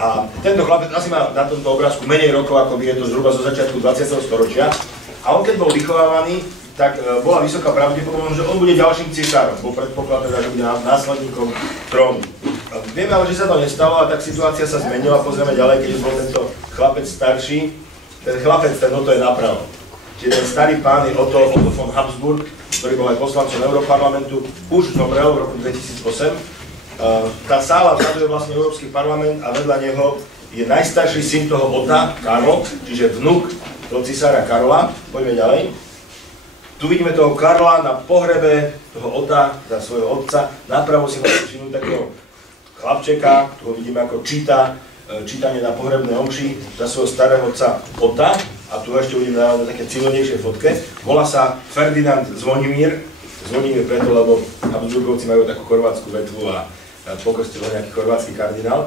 A tento chlapec asi má na tomto obrázku menej rokov, ako by je to zhruba zo začiatku 20. storočia. A on keď bol vychovávaný, tak bola vysoká pravdepodobnosť, že on bude ďalším cisárom. Bol predpoklad teda, že bude následníkom trónu. Vieme ale, že sa to nestalo a tak situácia sa zmenila. Pozrieme ďalej, keď bol tento chlapec starší. Ten chlapec, ten Otto je napravo. Čiže ten starý pán je Otto von Habsburg, ktorý bol aj poslancom Európarlamentu, už zomrel v roku 2008. Tá sála vzadu je vlastne Európsky parlament a vedľa neho je najstarší syn toho Otta, Karol, čiže vnuk toho cisára Karola. Poďme ďalej. Tu vidíme toho Karla na pohrebe toho Otta, za svojho otca. Napravo si môžete všimnúť takého chlapčeka, tu ho vidíme ako číta, čítanie na pohrebné omši za svojho starého otca Otta. A tu ešte uvidíme na také civilnejšej fotke. Volá sa Ferdinand Zvonimír. Zvonimír preto, lebo Habsburgovci majú takú chorvátsku vetvu a pokrstil ho nejaký chorvátsky kardinál.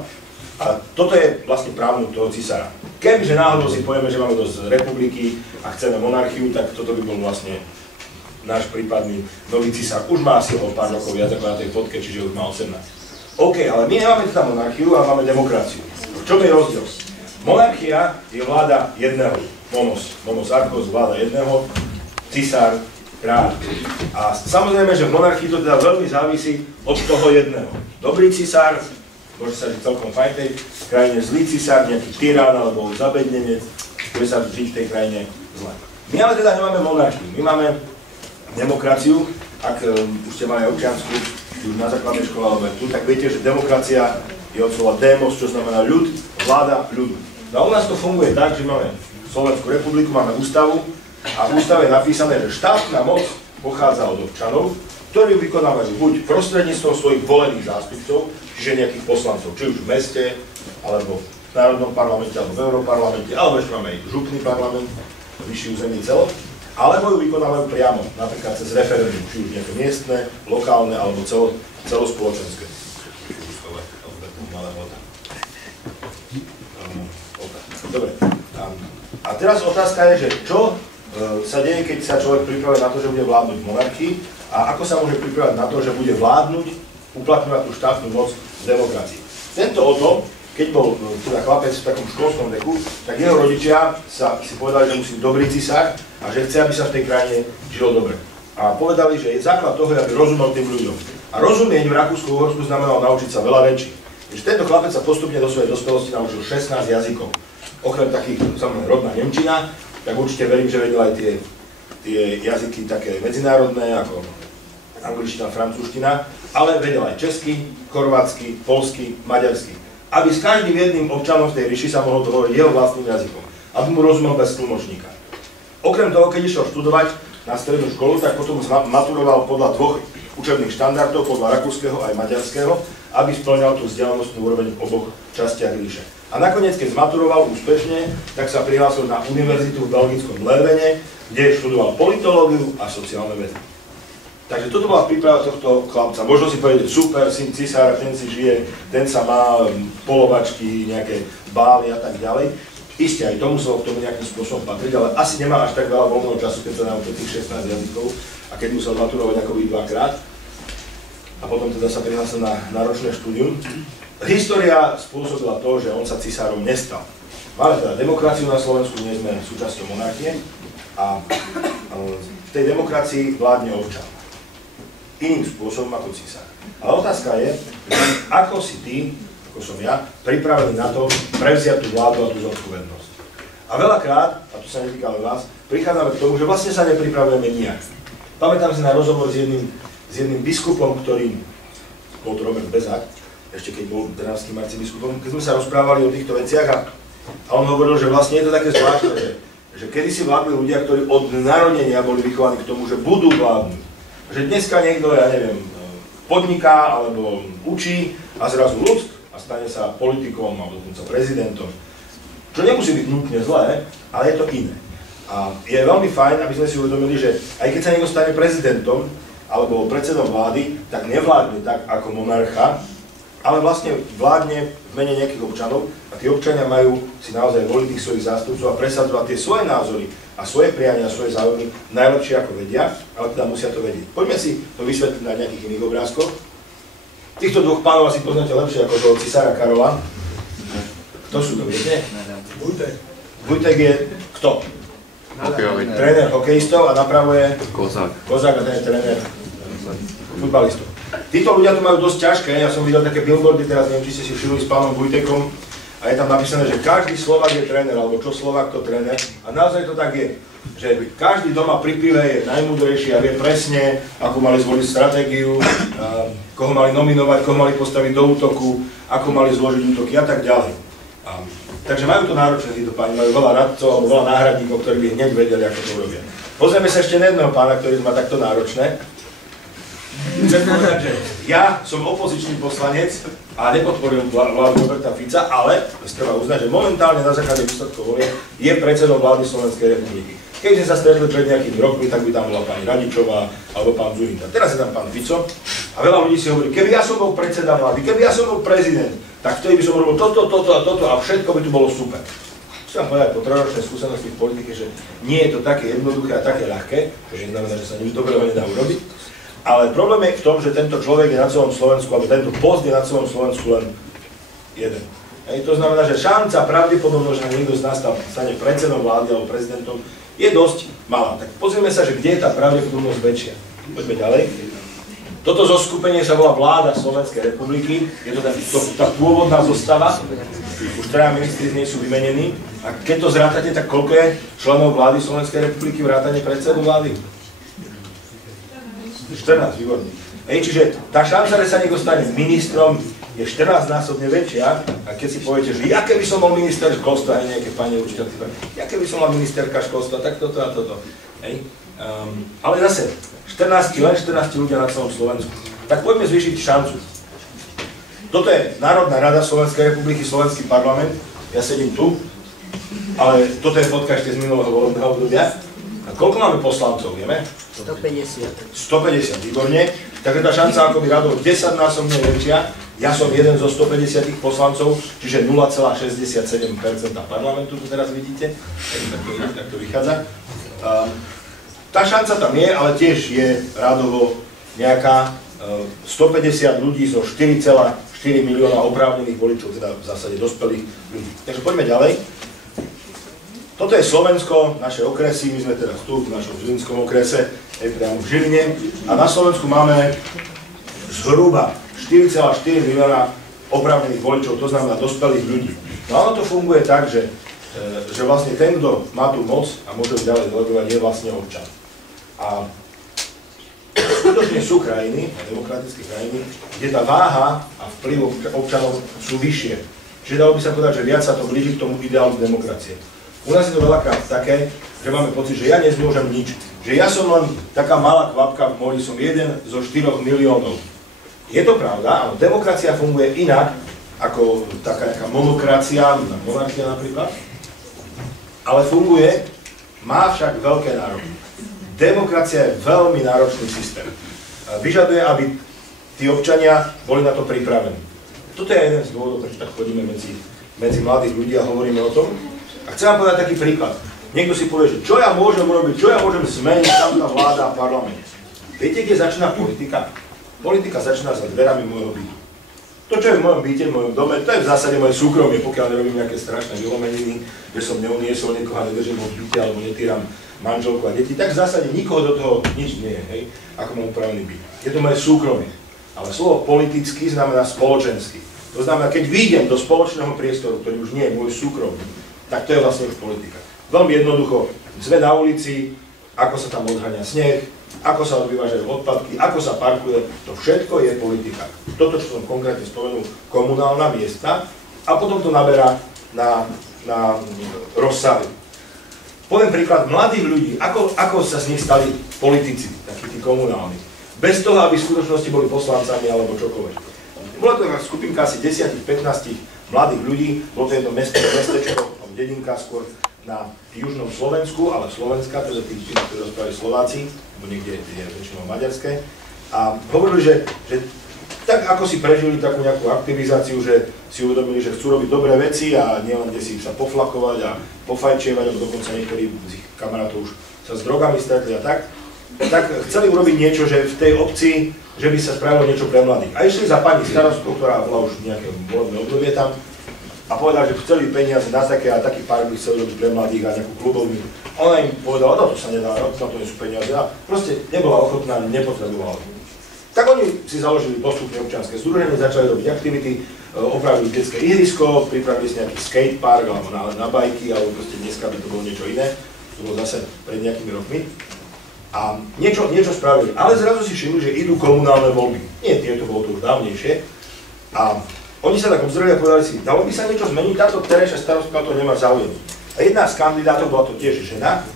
A toto je vlastne právnu toho cisára. Kebyže náhodou si povieme, že máme dosť republiky a chceme monarchiu, tak toto by bol vlastne náš prípadný nový cisár. Už má asi o pár rokov viac ako na tej fotke, čiže už má 18. OK, ale my nemáme teda monarchiu, ale máme demokraciu. V čom je rozdiel? Monarchia je vláda jedného. Momos archos, vláda jedného, cisár, kráľ. A samozrejme, že v monarchii to teda veľmi závisí od toho jedného. Dobrý cisár, môže sa žiť celkom fajn v tej krajine, zlý cisár, nejaký tyrán alebo zabednenec, bude sa žiť v tej krajine zle. My ale teda nemáme monarchiu, my máme demokraciu. Ak už ste mali občiansku, už na základnej škole alebo tu, tak viete, že demokracia je od slova demos, čo znamená ľud, vláda ľudu. No a u nás to funguje tak, že máme Slovenskú republiku, máme ústavu a v ústave je napísané, že štátna moc pochádza od občanov, ktorí vykonávajú buď prostredníctvom svojich volených zástupcov, čiže nejakých poslancov, či už v meste, alebo v Národnom parlamente, alebo v Európarlamente, alebo ešte máme aj župný parlament, vyšší územný celok, alebo ju vykonávajú priamo, napríklad cez referendum, či už nejaké miestne, lokálne, alebo celospoločenské. Dobre. A teraz otázka je, že čo sa deje, keď sa človek pripravuje na to, že bude vládnuť v monarchii a ako sa môže pripravať na to, že bude vládnuť, uplatňovať tú štátnu moc v demokracii. Tento Otto, keď bol teda chlapec v takom školskom veku, tak jeho rodičia si povedali, že musí byť dobrý cisár a že chce, aby sa v tej krajine žilo dobre. A povedali, že je základ toho, aby rozumel tým ľuďom. A rozumieť v Rakúsku-Uhorsku znamenalo naučiť sa veľa rečí. Takže tento chlapec sa postupne do svojej dospelosti naučil 16 jazykov. Okrem takých, samozrejme, rodná nemčina, tak určite verím, že vedel aj tie jazyky také medzinárodné, ako angličtina, francúzština, ale vedel aj česky, chorvátsky, poľsky, maďarsky. Aby s každým jedným občanom v tej ríši sa mohol dohovoriť jeho vlastným jazykom, aby mu rozumel bez tlmočníka. Okrem toho, keď išiel študovať na strednú školu, tak potom maturoval podľa dvoch učebných štandardov, podľa rakúskeho aj maďarského, aby spĺňal tú vzdelanostnú úroveň v oboch častiach ríše. A nakoniec, keď zmaturoval úspešne, tak sa prihlásil na univerzitu v belgickom Levene, kde študoval politológiu a sociálne vedy. Takže toto bola príprava tohto chlapca. Možno si povedať, super, syn cisára, ten si žije, ten sa má polovačky, nejaké bály a tak ďalej. Isté, aj to muselo k tomu nejakým spôsobom patriť, ale asi nemá až tak veľa voľného času, keď sa naučil tých 16 jazykov a keď musel maturovať akoby dvakrát. A potom teda sa prihlásil na náročné štúdium. História spôsobila to, že on sa cisárom nestal. Máme teda demokraciu na Slovensku, nie sme súčasťou monarchie a v tej demokracii vládne občan. Iným spôsobom ako cisár. Ale otázka je, ako si ty, ako som ja, pripravený na to prevziať tú vládu a tú zodpovednosť. A veľakrát, a to sa netýka len vás, prichádzame k tomu, že vlastne sa nepripravujeme nijak. Pamätám si na rozhovor s jedným biskupom, ktorý bol to Robert Bezák, ešte keď bol trnavským arcibiskupom, keď sme sa rozprávali o týchto veciach a on hovoril, že vlastne je to také zvláštne, že kedysi vládli ľudia, ktorí od narodenia boli vychovaní k tomu, že budú vládnuť. Že dneska niekto, ja neviem, podniká alebo učí a zrazu ľudsk a stane sa politikom alebo dokonca prezidentom. Čo nemusí byť nutne zlé, ale je to iné. A je veľmi fajn, aby sme si uvedomili, že aj keď sa niekto stane prezidentom alebo predsedom vlády, tak nevládne tak ako monarcha, ale vlastne vládne v mene nejakých občanov a tí občania majú si naozaj voliť tých svojich zástupcov a presadzovať tie svoje názory a svoje priania a svoje záujmy najlepšie ako vedia, ale teda musia to vedieť. Poďme si to vysvetliť na nejakých iných obrázkoch. Týchto dvoch pánov asi poznáte lepšie ako toho cisára Karola. Kto sú to, viete? Vujtek. Vujtek je kto? Tréner hokejistov a napravo je Kozák a ten je tréner futbalistov. Títo ľudia to majú dosť ťažké, ja som videl také billboardy, teraz neviem, či ste si všimli s pánom Vujtekom, a je tam napísané, že každý Slovák je tréner, alebo čo Slovák, to tréner. A naozaj to tak je, že každý doma pri pive je najmúdrejší a vie presne, ako mali zvoliť stratégiu, koho mali nominovať, koho mali postaviť do útoku, ako mali zložiť útoky a tak ďalej. Takže majú to náročné títo páni, majú veľa radcov alebo veľa náhradníkov, ktorí by hneď vedeli, ako to robia. Pozrieme sa ešte na jedného pána, ktorý má takto náročné. Chcem povedať, že ja som opozičný poslanec a nepodporujem vládu Roberta Fica, ale treba uznať, že momentálne na základe výsledkov volieb je predsedom vlády Slovenskej republiky. Keď sme sa stretli pred nejakými rokmi, tak by tam bola pani Radičová alebo pán Zurinda. Teraz je tam pán Fico a veľa ľudí si hovorí, keby ja som bol predseda vlády, keby ja som bol prezident, tak vtedy by som robil toto a toto a všetko by tu bolo super. Chcem povedať po trojročnej skúsenosti v politike, že nie je to také jednoduché a také ľahké, čo neznamená, že sa nič dobrého nedá urobiť. Ale problém je v tom, že tento človek je na celom Slovensku, alebo tento post je na celom Slovensku len jeden. To znamená, že šanca, pravdepodobnosť, že niekto z nás tam stane predsedom vlády alebo prezidentom, je dosť malá. Tak pozrieme sa, že kde je tá pravdepodobnosť väčšia. Poďme ďalej. Toto zoskupenie sa volá vláda Slovenskej republiky. Je to tá pôvodná zostava. Už 3 ministri z nej sú vymenení. A keď to zrátate, tak koľko je členov vlády Slovenskej republiky vrátane predsedu vlády? 14, výborne. Čiže tá šanca, že sa niekto stane ministrom, je 14-násobne väčšia. A keď si poviete, že ja keby som bol minister školstva, aj nejaké pani učiteľky, ja keby som mal ministerka školstva, tak toto a toto. Ale zase, len 14 ľudia na celom Slovensku. Tak poďme zvýšiť šancu. Toto je Národná rada Slovenskej republiky, Slovenský parlament. Ja sedím tu, ale toto je fotka ešte z minulého volebného obdobia. A koľko máme poslancov, vieme? 150. 150, výborne. Takže tá šanca ako by radov 10-násobne väčšia. Ja som jeden zo 150 poslancov, čiže 0,67% parlamentu, tu teraz vidíte. Tak to vychádza. Tá šanca tam je, ale tiež je radovo nejaká 150 ľudí zo 4,4 milióna oprávnených voličov, teda v zásade dospelých ľudí. Takže poďme ďalej. Toto je Slovensko, naše okresy, my sme teraz tu, v našom Žilinskom okrese, priamo v Žiline. A na Slovensku máme zhruba 4,4 milióna oprávnených voličov, to znamená dospelých ľudí. No ono to funguje tak, že vlastne ten, kto má tú moc a môže ďalej delegovať, je vlastne občan. A skutočne sú krajiny, demokratické krajiny, kde tá váha a vplyv občanov sú vyššie. Čiže dalo by sa povedať, že viac sa to blíži k tomu ideálu demokracie. U nás je to veľakrát také, že máme pocit, že ja nezmôžem nič. Že ja som len taká malá kvapka v mori, som jeden zo 4 miliónov. Je to pravda, ale demokracia funguje inak, ako taká nejaká monokracia, monarchia napríklad. Ale funguje, má však veľké nároky. Demokracia je veľmi náročný systém. Vyžaduje, aby tí občania boli na to pripravení. Toto je jeden z dôvodov, prečo tak chodíme medzi mladých ľudí a hovoríme o tom. A chcem vám povedať taký príklad. Niekto si povie, že čo ja môžem urobiť, čo ja môžem zmeniť, tam tá vláda a parlament. Viete, kde začína politika? Politika začína za dverami môjho bytu. To, čo je v mojom byte, v mojom dome, to je v zásade moje súkromie, pokiaľ nerobím nejaké strašné vylomeniny, že som neuniesol niekoho a nedržím ho v byte, alebo netýram manželku a deti, tak v zásade nikoho do toho nič nie je, hej, ako mám upravený byt. Je to moje súkromie. Ale slovo politický znamená spoločenský. To znamená, keď vyjdem do spoločného priestoru, ktorý už nie je môj súkromný, tak to je vlastne už politika. Veľmi jednoducho, sme na ulici, ako sa tam odháňa sneh, ako sa odvyvážajú odpadky, ako sa parkuje, to všetko je politika. Toto, čo som konkrétne spomenul, komunálna miesta a potom to naberá na rozsahy. Poviem príklad mladých ľudí, ako sa z nich stali politici, takí tí komunálni, bez toho, aby v skutočnosti boli poslancami alebo čokoľvek. Bola to skupinka asi 10-15 mladých ľudí, bolo to jedno mestečko, dedinka skôr na južnom Slovensku, ale Slovenská, teda tí, ktorí rozprávajú Slováci, alebo niekde je väčšinou maďarské. A hovorili, že tak ako si prežili takú nejakú aktivizáciu, že si uvedomili, že chcú robiť dobré veci a nielen kde si sa poflakovať a pofajčievať, alebo dokonca niektorí z ich kamarátov už sa s drogami stretli a tak chceli urobiť niečo, že v tej obci, že by sa spravilo niečo pre mladých. A išli za pani starostkou, ktorá bola už nejaké volebné obdobie tam, a povedal, že chceli peniaze na také a taký park by chceli robiť pre mladých a nejakú klubovnú. Ona im povedala, no to sa nedá, na to nie sú peniaze a proste nebola ochotná, nepotrebovala. Tak oni si založili postupne občianske združenie, začali robiť aktivity, opravili detské ihrisko, pripravili si nejaký skatepark alebo na bajky, alebo proste dneska by to bolo niečo iné, to bolo zase pred nejakými rokmi. A niečo spravili, ale zrazu si všimli, že idú komunálne voľby. Nie tieto, bolo to už dávnejšie. A oni sa tak obzreli a povedali si, dalo by sa niečo zmeniť, táto terajšia starostka to nemá záujem. A jedna z kandidátov, bola to tiež žena,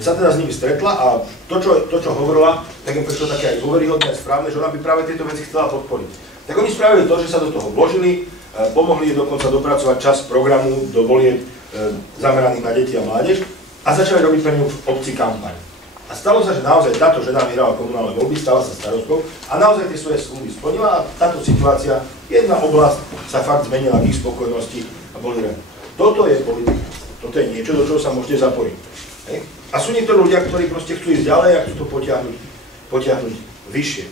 sa teda s nimi stretla a to, čo hovorila, tak im prišlo také aj dôveryhodné a správne, že ona by práve tieto veci chcela podporiť. Tak oni spravili to, že sa do toho vložili, pomohli dokonca dopracovať časť programu do volieb zameraných na deti a mládež a začali robiť pre ňu v obci kampaň. A stalo sa, že naozaj táto žena vyhrala komunálne voľby, stala sa starostkou a naozaj tie svoje sľuby splnila a táto situácia, jedna oblasť sa fakt zmenila k ich spokojnosti a boli radi. Toto je politika, toto je niečo, do čoho sa môžete zapojiť. A sú niektorí ľudia, ktorí proste chcú ísť ďalej a chcú to potiahnuť vyššie.